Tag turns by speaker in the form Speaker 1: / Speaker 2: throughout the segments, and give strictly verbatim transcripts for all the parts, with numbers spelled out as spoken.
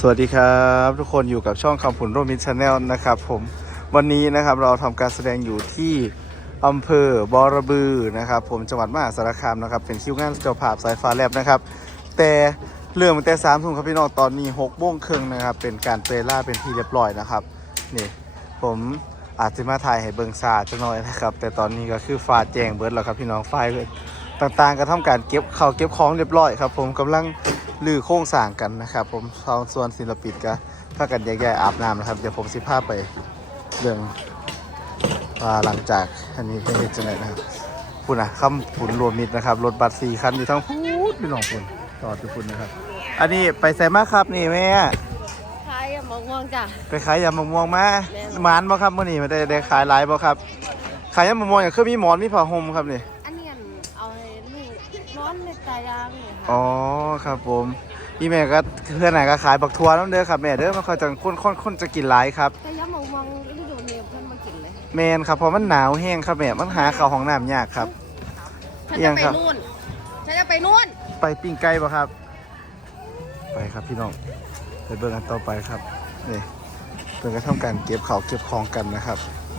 Speaker 1: วัสดีครับทุกคนอยู่กับช่องคำผุนโรมินชาแนลนะครับผมวันนี้นะครับเราทำการแสดงอยู่ที่อำเภอบอระบือนะครับผมจังหวัดมหาสารคามนะครับเป็นคิวงานเจ้าภาพสายฟ้าแลบนะครับแต่เรื่องมันแต่สามทุ่มครับพี่น้องตอนนี้หกโมงครึ่งนะครับเป็นการเตยล่าเป็นที่เรียบร้อยนะครับนี่ผมอาจจะมาถ่ายให้เบิงซาจะน้อยนะครับแต่ตอนนี้ก็คือฟ้าแจ้งเบิร์ดแล้วครับพี่น้องไฟเลยต่างๆก็ทำการเก็บเขาเก็บของเรียบร้อยครับผมกำลังลื้อโครงสร้างกันนะครับผมส่วนศิลปินก็พากันแยกๆอาบน้ำนะครับเดี๋ยวผมสิพาไปเรื่องว่าหลังจากอันนี้เป็นเหตุไหนนะครับคุณอ่ะคำผุนรวมมิตรนะครับรถบัสสี่คันอยู่ทั้งพูดพี่น้องคุณจอดอยู่คุณนะครับอันนี้ไปใส่มาครับนี่แม่
Speaker 2: ขายยำมะม่วงจ้ะ
Speaker 1: ไปขายยำมะม่วงมาหมานบ่ครับมื่อนี้มาได้ได้ขายหลายบ่ครับขายยำมะม่วงอย่างคือมีหมอนมีผ้าห่มครับนี่
Speaker 2: อันนี้เอาให้ลูกร้อนในตายางนี่ค่ะ
Speaker 1: อ๋อครับผมพี่แม่ก็เพื่อนไหนก็ขายบักทัวร์น้ำเด้อครับแม่เด้อมันค่อยจะคนคนคนจะกินหลายครับ
Speaker 2: แต่ยำมะม่วงฤดูนี้เพิ่นมากินเลย
Speaker 1: แมนครับเพราะมันหนาวแห้งครับแม่มันหาข้าวห้องน้ำยากครับ
Speaker 2: ฉันจะไปนู่นฉันจะไปนู่น
Speaker 1: ไปปิ้งไก่ป่ะครับไปครับพี่น้องไปเบิ่งกันต่อไปครับนี่เพิ่นก็ทำการเก็บข้าวเก็บของกันนะครับ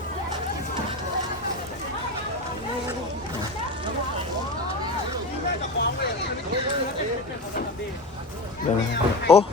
Speaker 1: โอ้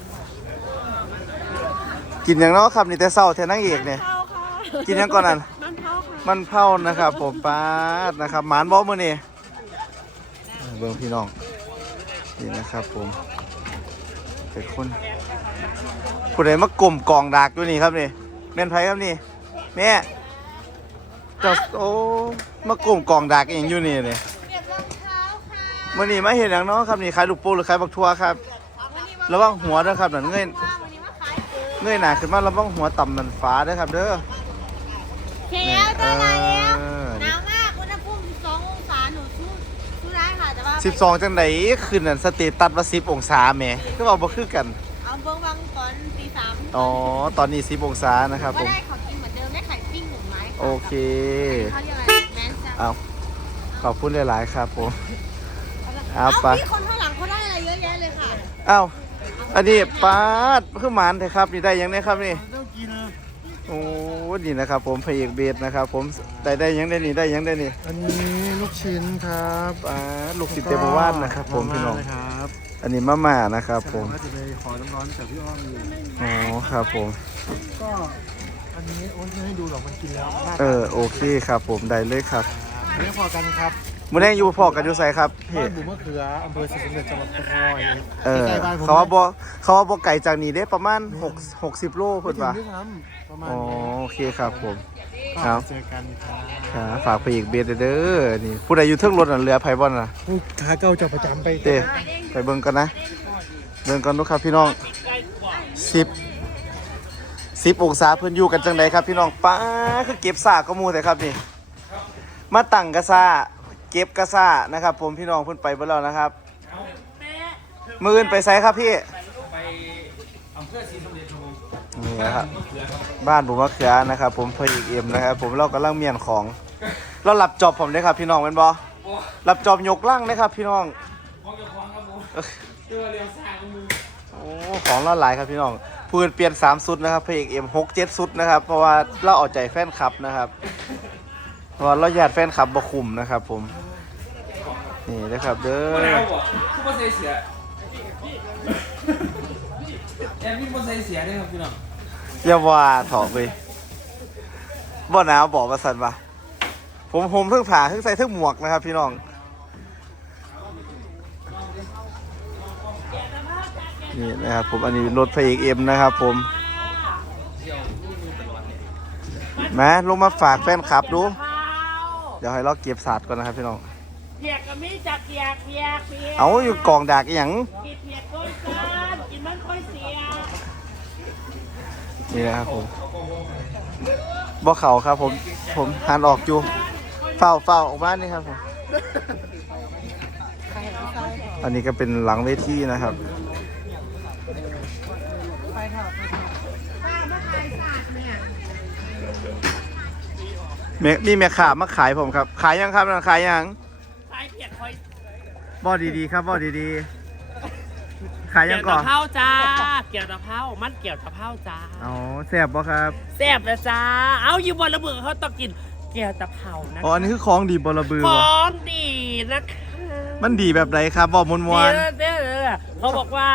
Speaker 1: กินอย่างน้อครับนี่แต่เศร้าแทนนางเอกเนี่ยกินอย่างก่อนนั่นมันเผานะครับผมป้าดนะครับหมานบอมือนี่เบิ่งพี่น้องนี่นะครับผมเป็นคนผู้ใดมากลมกองดากด้วยนี่ครับนี่แม่นไผครับนี่แม่เจ้าโอ้มากลมกองดากเองอยู่นี่เนี่ยมื่อนี้มาเห็นอย่างน้อครับนี่ขายลูกโป่งหรือขายบักทัวครับระวังหัวด้วยครับนั่นเงยเงยหนาขึ้นมาระวังหัวต่ำนันฟ้าด้วยครับเด้อ
Speaker 2: เขียวตัวไหนแล้วหนาวมากอุณหภูมิสิบสององศาหนูสู้สู้ได้ค่ะแต่ว่า
Speaker 1: สิบสองจังไหนคืนนั้นสเตตัสว่าสิบองศาแม่ก็บอกบ่คือกัน
Speaker 2: เอาเบิ้งวังตอนตีสาม
Speaker 1: อ๋อตอนนี้สิบองศานะครับผม
Speaker 2: ก็ได้ของกินเหมือนเดิมได้ไข่ปิ้งหนึ่งไม้
Speaker 1: โอเค
Speaker 2: เขาเรียกอะไรแมนซ์
Speaker 1: เอาขอบคุณหลายๆครับผม
Speaker 2: เอาไปพี่คนข้างหลังเขาได้อะไรเยอะแยะเลยค่ะ
Speaker 1: เอาอันนี้ปาดคือหมานเลยครับนี่ได้ยังไงครับนี่โอ้นี่นะครับผมพระเอกเบสนะครับผมได้ได้ยังได้นี่ได้ยังได้นี่
Speaker 3: อันนี้ลูกชิ้นครับ
Speaker 1: อ่าลูกศิษย์เตมวาดนะครับผมพี่น้อง
Speaker 3: ครับ
Speaker 1: อันนี้มาม่านะครับผม
Speaker 3: จะไปขอน้ำร้อนจากพี่อ้อมอยู่
Speaker 1: อ๋อครับผม
Speaker 3: ก็อันนี้โอ้ยให้ดูหรอกมันกินแล้ว
Speaker 1: เออโอเคครับผมได้เลยครับ
Speaker 3: ไม่พอกันครับ
Speaker 1: มื้อนี้อยู่พอกันอยู่ไสครับ
Speaker 3: บ้านบุ๋มมะเขืออำเภอศรีสมเด็จจังหวัดพะเยา
Speaker 1: เออเขาว่าบ่เขาว่าบ่ไกลจากนี้เด้ประมาณหก หกสิบโลเพิ่นว่าอ๋อโอเคครับผม
Speaker 3: ครับเจอกัน
Speaker 1: ครับฝากไปอีกเบสเด้อนี่ผู้ใดอยู่เทิงรถน่ะเรือไผบ่น่ะ
Speaker 3: ขาเก่าจะประจำไป
Speaker 1: เด้ไปเบิ่งกันนะเบิ่งกันดูครับพี่น้องสิบ สิบองศาเพิ่นอยู่กันจังไดครับพี่น้องป้าคือเก็บซ่าก็มูแต่ครับนี่มาตั้งกระซ่าเก็บกระซ่านะครับผมพี่น้องเพิ่นไปเบิ่แล้วนะครับมื้ออื่นไปไสครับพี่ไปอำเภอศรีสมเด็จนี่นะครับบ้านบุ๋มมะเขือนะครับผมพระเอกเอ็มนะครับผมเรากำลังเมียนของเราหลับจอบผมได้ครับพี่น้องเป็นบ่หลับจอบยกล่างนะครับพี่น้องโอ้ของเราหลายครับพี่น้องปืนเปลี่ยนสามสุดนะครับพระเอกเอ็มหกเจ็ดสุดนะครับเพราะว่าเราเอาใจแฟนคลับนะครับเพราะว่าเราอยากแฟนคลับบ่คุมนะครับผมนี่นะครับเด้อ
Speaker 4: ผู้บริเสียแอมพี่บริเสียได้ครับพี่น้อง
Speaker 1: อย่าว่าถอดไปบ่หนาวบอกมาสั่นปะผมผมเพิ่งผ่าเพิ่งใส่เพิ่งหมวกนะครับพี่น้องนี่นะครับผมอันนี้รถพระเอกเอ็มนะครับผมมาลงมาฝากแฟนคลับดูเดี๋ยวให้เราเก็บศาสตร์ก่อนนะครับพี่น้อง
Speaker 2: เพียกกับมีจักเพียกเพียกเพียก
Speaker 1: เอาอยู่กองดากอย่าง
Speaker 2: กินเพียกก้อยกันกินมันก้อยเสีย
Speaker 1: นี่นะครับผมบ่เข่าครับผมผมหันออกจูเฝ้าเฝ้าออกมานี่ครับผมอันนี้ก็เป็นหลังเวทีนะครับมีแม่ค้ามาขายผมครับขายยังครับขายยังขายเพียกคอยบ่ดีๆครับบ่ดีๆขายยังก่อน
Speaker 5: เกี่ยวตะเภาจ้าเกี่ยวตะเภามันเกี่ยวตะเภาจ้า
Speaker 1: อ๋อแซ่บบ่ครับ
Speaker 5: แซ่บนะจ้าเอาอยู่บนระเบิดเขาต้องกินเกี่ยวตะเภานะ
Speaker 1: อ๋ออันนี้คือของดีบอระบือ
Speaker 5: ข
Speaker 1: บ่
Speaker 5: องดีนะคะ
Speaker 1: มันดีแบบไหนครับบอกมวนมวน
Speaker 5: เดี๋ยวเดี๋ยวเดี๋ยวเขาบอกว่า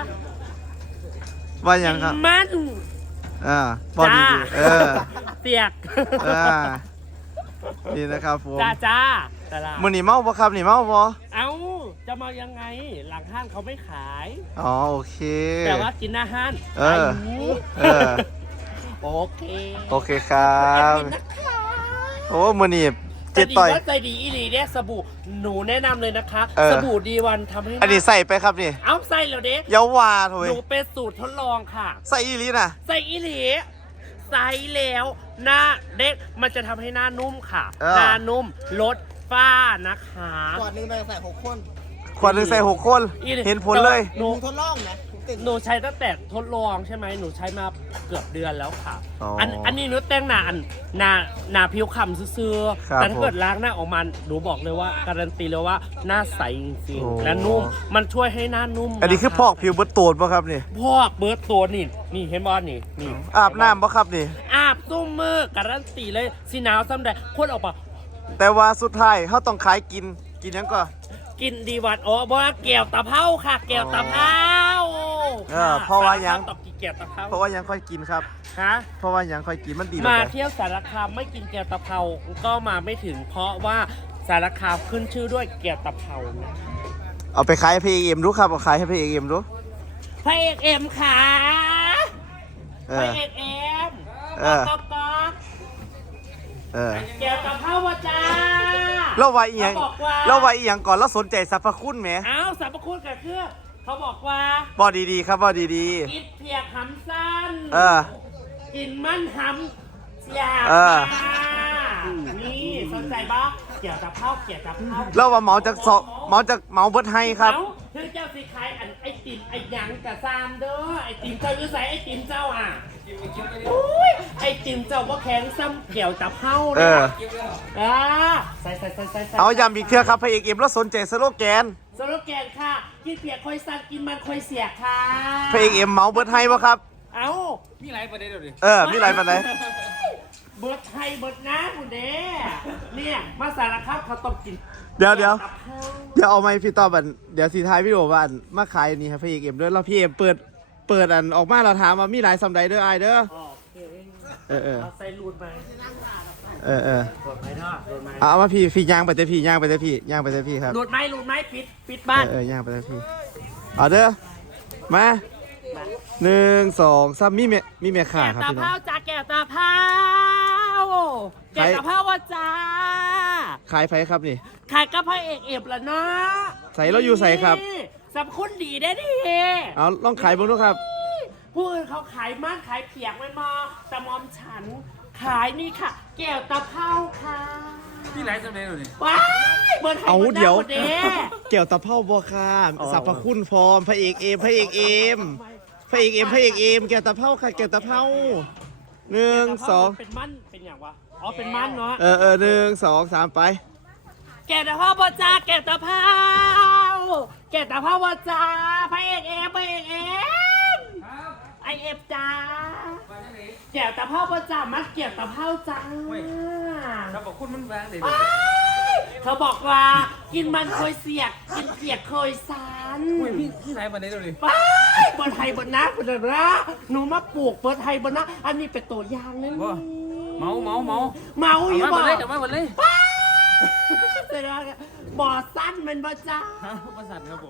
Speaker 1: ว่ายังครับ
Speaker 5: มัน
Speaker 1: อ่าบอกดี
Speaker 5: จ้า
Speaker 1: ๆเออ
Speaker 5: เปียก
Speaker 1: อ่านี่นะครับผม
Speaker 5: จ้าจ้าตลาด
Speaker 1: มือนี่เมาบ่ครับนี่เมาบ่
Speaker 5: เอ้าจะมายังไงหลังห้างเขาไม่ขาย
Speaker 1: อ๋อโอเค
Speaker 5: แต่ว่ากินหน้าห้าง
Speaker 1: เออ
Speaker 5: อายุ
Speaker 1: เออ
Speaker 5: โอเค
Speaker 1: โอเคครับ
Speaker 5: ขอบคุณนะคะ
Speaker 1: โอ้มือนี่
Speaker 5: ใจ
Speaker 1: เจ็ด
Speaker 5: ดี
Speaker 1: ต่อย
Speaker 5: ว่าใจดีอีหลีเนี่ยสบู่หนูแนะนำเลยนะคะ
Speaker 1: เออ
Speaker 5: สบู่ดีวันทำให้หา
Speaker 1: อันนี้ใส่ไปครับนี่
Speaker 5: เอาใส่แล้วเด้
Speaker 1: เยาวาโถ
Speaker 5: ห
Speaker 1: ย
Speaker 5: นูเป็นสูตรทดลองค่ะ
Speaker 1: ใส่อีหลีน่ะ
Speaker 5: ใส่อีหลีใส่แล้วหน้าเด็กมันจะทำให้หน้านุ่มค่ะ
Speaker 1: เออ
Speaker 5: หน้านุ่มลดฝ้านะคะ
Speaker 3: ก่อนหนึงไปใส่หกคน
Speaker 1: ขวดหนึ่งใส่หกคน
Speaker 5: อีหลี
Speaker 1: เห็นผลเลย
Speaker 5: หนู
Speaker 3: มึงทดลองนะผมติด
Speaker 5: หนูใช้ตั้งแต่ทดลองใช่ไหมหนูใช้มาเกือบเดือนแล้วค่ะ
Speaker 1: อ๋ออั
Speaker 5: อันอันนี้หนูแต่งหน้าอันหน้าหน้าผิวขำซื่อ
Speaker 1: ครับ
Speaker 5: ๆแต่ถ้าเกิดล้างหน้าออกมาหนูบอกเลยว่าการันตีเลยว่าหน้าใสจริง
Speaker 1: โอ้
Speaker 5: ๆและนุ่มมันช่วยให้หน้านุ่ม
Speaker 1: อันนี้คือ
Speaker 5: นะะ
Speaker 1: พอกผิวเบิดโตนป่ะครับนี่
Speaker 5: พอกเบิร์ดตัวนี่นี่เห็นบอลนี่นี่
Speaker 1: อาบน้ำป่ะครับนี่
Speaker 5: อาบตุ้มมือการันตีเลยสีหนาวซ้ำใดคนออกมา
Speaker 1: แต่ว่าสุดท้ายเขาต้องขายกินกินหยังก็
Speaker 5: กินดีวันอ๋อบอกว่าเกี่ยวตะเภาค่ะเกี่ยวตะเภา
Speaker 1: เออเพราะว่ายัง
Speaker 5: ตอกกี่เกี่ยวตะเภา
Speaker 1: เพราะว่ายังค่อยกินครับ
Speaker 5: ฮะ
Speaker 1: เพราะว่ายังค่อยกินมันดีแบบ
Speaker 5: มา
Speaker 1: ไหน
Speaker 5: เที่ยวสารคามไม่กินเกี๊ยวตะเภาก็มาไม่ถึง เพราะว่าสารคามขึ้นชื่อด้วยเกี๊ยวตะเภานะ
Speaker 1: เอาไปขายให้พี่เอ็มดูครับเอาขายให้พี่เอ็มดู
Speaker 5: พระเอกเอ็มค่ะ
Speaker 1: เอ
Speaker 5: พระ
Speaker 1: อ
Speaker 5: เอกเอ็ม
Speaker 1: เออ
Speaker 5: ก๊อกก๊อก
Speaker 1: เออ
Speaker 5: เกี๊ยวตะเภาวะจ้า
Speaker 1: เราว่าอีหยัง
Speaker 5: เขาบอกว่า
Speaker 1: เราว่าอีหยังก่อนเราสนใจสรรพคุณไหม
Speaker 5: อ้าวสรรพคุณกับเครื่องเขาบอกว่า
Speaker 1: บอดีๆครับบอดี
Speaker 5: กินเพียกหำสั้น
Speaker 1: ๆเออ
Speaker 5: กินมันหำอยาก
Speaker 1: เออ
Speaker 5: ค่ะนี่สนใจบ้าเกี๊ยวตะเภาเกี๊ยวตะเภา
Speaker 1: เราว่าเหมาจากสอเหมาจากเหมาเบิดให้ครับ
Speaker 5: เอ้าคือเจ้าสิขายอันไอติมไอหยังกับซามเด้อไอติมเจ้าอยู่ใส่ไอติมเจ้าอ่ะอุ้ยไอติมเจ้าว่าแข็งซ้ำเกี่ยวตับเฮา
Speaker 1: เอ
Speaker 5: เลย
Speaker 1: อ
Speaker 5: อ่าใส่ใส่ใส่ใส่ใส่
Speaker 1: เอาย้ำอีกเทื่อครับพี่เอ็มเราสนใจสโลแกน
Speaker 5: สโลแกนค่ะกินเปียกคอยสั่นกินมันคอยเสียค่ะ
Speaker 1: พี่เอ็มเหมาเบิดให้ป่ะครับ
Speaker 5: เอ้า
Speaker 4: มีหลายประเด็นเดี๋ยวดิ
Speaker 1: เออมีอะไรปันไหน
Speaker 5: เบิดไทยเบิดน้ำคุณเด้เนี่ยมาสารคับเขาต้องกิน
Speaker 1: เดี๋ยวเดี๋ยว
Speaker 5: ตับเฮา
Speaker 1: เดี๋ยวเอาไหมพี่ต่อบันเดี๋ยวสีท้ายพี่โดว่าอันมาขายอันนี้ครับพี่เอ็มด้วยแล้วพี่เอ็มเปิดเปิดอันออกมาเราถามว่ามีหลายสำใดเด้อไอายเด้อ
Speaker 5: โอเค
Speaker 1: เออเออ
Speaker 5: เอาใส่รูดไป
Speaker 1: เออเออ
Speaker 5: โดดไหมเนาะโดดไหม
Speaker 1: เอาเอามาพี่พี่ย่างไปเต้พี่ย่างไปเต้พี่ย่างไปเต้พี่ครับ
Speaker 5: รูดไหมรูดไหมปิดปิด
Speaker 1: เอ
Speaker 5: บ้าน
Speaker 1: อเออย่างไปเต้พี่เอาเด้อมาหนึ่งสองสามมีเมมีเมข่า
Speaker 5: แก่
Speaker 1: ครับ
Speaker 5: ตา
Speaker 1: พี่น้อ
Speaker 5: เผาง จ้าแก่ตาเผาแก่ตาเผาวะจ้า
Speaker 1: ขายไฟครับนี่
Speaker 5: ขายกับพระเอกเอบละเนาะ
Speaker 1: ใส่แล้วอยู่ใส่ครับ
Speaker 5: นี่สำคุณดีได้ดิ
Speaker 1: เอาลองขายบ้างดูครับ
Speaker 5: ผู้อื่นเขาขายมากขายเปียกไม่มอแต่มอมฉัน ขายนี่ค่ะ แก้วตาเผาค่ะ
Speaker 4: มีหลายประเด็นเดี๋ยวดิ
Speaker 5: ว้ายเบิร์นไทย
Speaker 1: เอา
Speaker 5: บิร์น
Speaker 1: เดี๋ยว
Speaker 5: หน้าหมเด้
Speaker 1: เกี่ยวตะเภาบัวคามสรรพคุณพร้อมพระเอกเอมพระเอกเอมพระเอกเอมพระเอกเอมแก้วตะเภาค่ะแก้วตะเภาหนึ่งสอง
Speaker 5: เป็นมันเป็นอย่างวะอ๋อเป็นมันเนาะ
Speaker 1: เออเออหนึ่งสองสามไป
Speaker 5: แก่ตาเผาบจ้าแก่ตาเผาแก่ตาเผาบจ้าพระเอกเอฟพระเอกเอฟไอเอฟจ้าแก่ตาเผาบจ้ามัดเกี่ยวตาเผาจ้า
Speaker 4: เราบอกคุณมันแรงเดี๋ยว
Speaker 5: ว้ายเขาบอกว่ากินมันเคยเสียกกินเปียกเคยสาน
Speaker 4: อุ้ยมีมีหลายประเด็นเดี๋ยวดิ
Speaker 5: ว้ายบนไทยบนนะบนนะหนูมาปลูกบนไทยบนนะอันนี้เป็นตัวอย่างนั่น
Speaker 4: บ่เมาเมาเมา
Speaker 5: เมาอยู่
Speaker 4: เอา
Speaker 5: บ่
Speaker 4: มาหมดเลยเอามาหมดเลย
Speaker 5: แสดงว่าบ่อสั้นมันบ่จ้า
Speaker 4: ฮะประสาทครับผม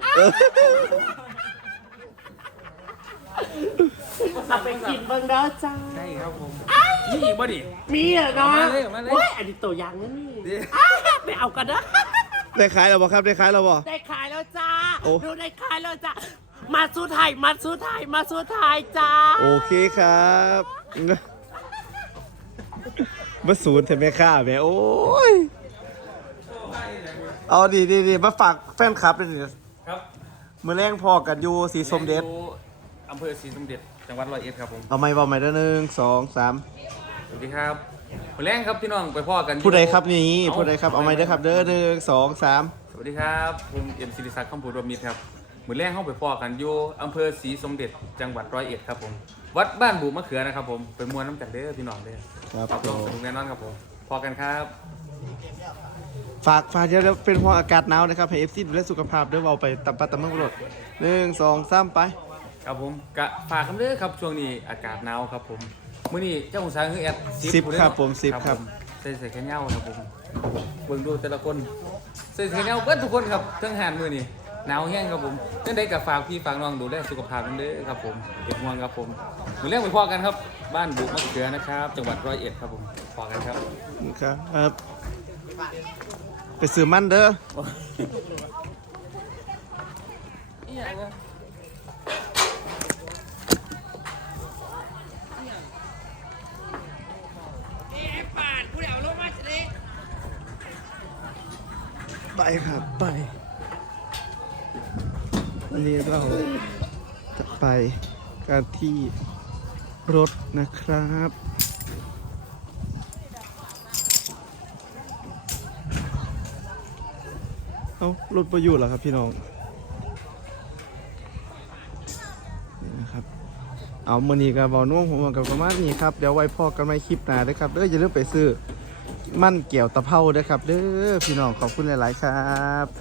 Speaker 5: เอาไปกินเบิ่งเด้อจ้า
Speaker 4: ใช่ครับผมนี่อีกบ่ดิ
Speaker 5: มีเหรอเนาะ
Speaker 4: เอามาเลยเอามาเลย
Speaker 5: โอ้ยอันนี้ตัวอย่างนั่นนี่
Speaker 4: ดิ
Speaker 5: อ้าวไปเอากันนะ
Speaker 1: ได้ขายแล้วบ่ครับได้ขายแล้วบ่
Speaker 5: ได้ขายแล้วจ้า
Speaker 1: โอ้
Speaker 5: ดูได้ขายแล้วจ้ามาสู้ไทยมาสู้ไทยมาสู้ไทยจ้า
Speaker 1: โอเคครับมาศูนย์แต่แม่ค่าแม่โอ้ยเอาดีดีดีมาฝากแฟนคลับเลยนี่
Speaker 4: ครับ
Speaker 1: มือแรงพอกันอยู่สีสมเด็จ
Speaker 4: อำเภอศรีสมเด็จจังหวัดร้อยเอ็ดครับผม
Speaker 1: เอาไม่บอกไม่ได้หนึ่งสองสาม
Speaker 4: สวัสดีครับคนแรกครับพี่น้องไปพ่อกัน
Speaker 1: ผู้ใดครับนี่ผู้ใดครับเอาไม่ได้อครับเด้อหนึ่งสองสาม
Speaker 4: สวัสดีครับผมเอ็มศิริศักดิ์คำพูดรวมมิตรครับมืมือแรกเข้าไปพอกันอยู่อำเภอศรีสมเด็จจังหวัดร้อยเอ็ดครับผมวัดบ้านบุมะเขือนะครับผมไปมวนน้ำกันเด้อพี่น้องเด้อ
Speaker 1: ครับ
Speaker 4: รับ
Speaker 1: ผ
Speaker 4: รอง
Speaker 1: ม
Speaker 4: สนุกแน่นอนครับผมพอกันครับ
Speaker 1: ฝากฝากเดี๋ยวเป็นห่วงอากาศหนาวนะครับให้เอฟซีดูแลสุขภาพเด้อเอาไปตำปาตำเมืองรถหนึ่งสองสามไป
Speaker 4: ครับผมกะฝากคำเด้อครับช่วงนี้อากาศหนาวครับผมมื้อนี้เจ้าองศาคือแอด
Speaker 1: สิบครับผมสิบครับ
Speaker 4: ใส่ใส่แขนยาวครับผมเบิ่งดูแต่ละคนใส่แขนยาวเบิดทุกคนครับเทั้งหานมื้อนี้หนาวแห้งครับผมจังได๋ก็ฝากพี่ฝากน้องดูแลสุขภาพกันเด้อครับผมเก็บห่วงครับผมมื้อแรกไปพอกันครับบ้านบุมะเขือนะครับจังหวัดร้อยเอ็ดครับผมพอกันครับ
Speaker 1: ครับไปซื้อมันเด้อ ไปครับไปวันนี้เราจะไปกันที่รถนะครับเอารถประยุทธ์เหรอครับพี่น้องนี่นะครับเอามือนี้กับบอลน่วงผมกับประมาณนี้ครับเดี๋ยวไว้พอกันไม่คลิปหน้าด้วยครับเด้ออย่าลืมไปซื้อมั่นเกี่ยวตะเภาด้วยครับเด้อพี่น้องขอบคุณหลายๆครับ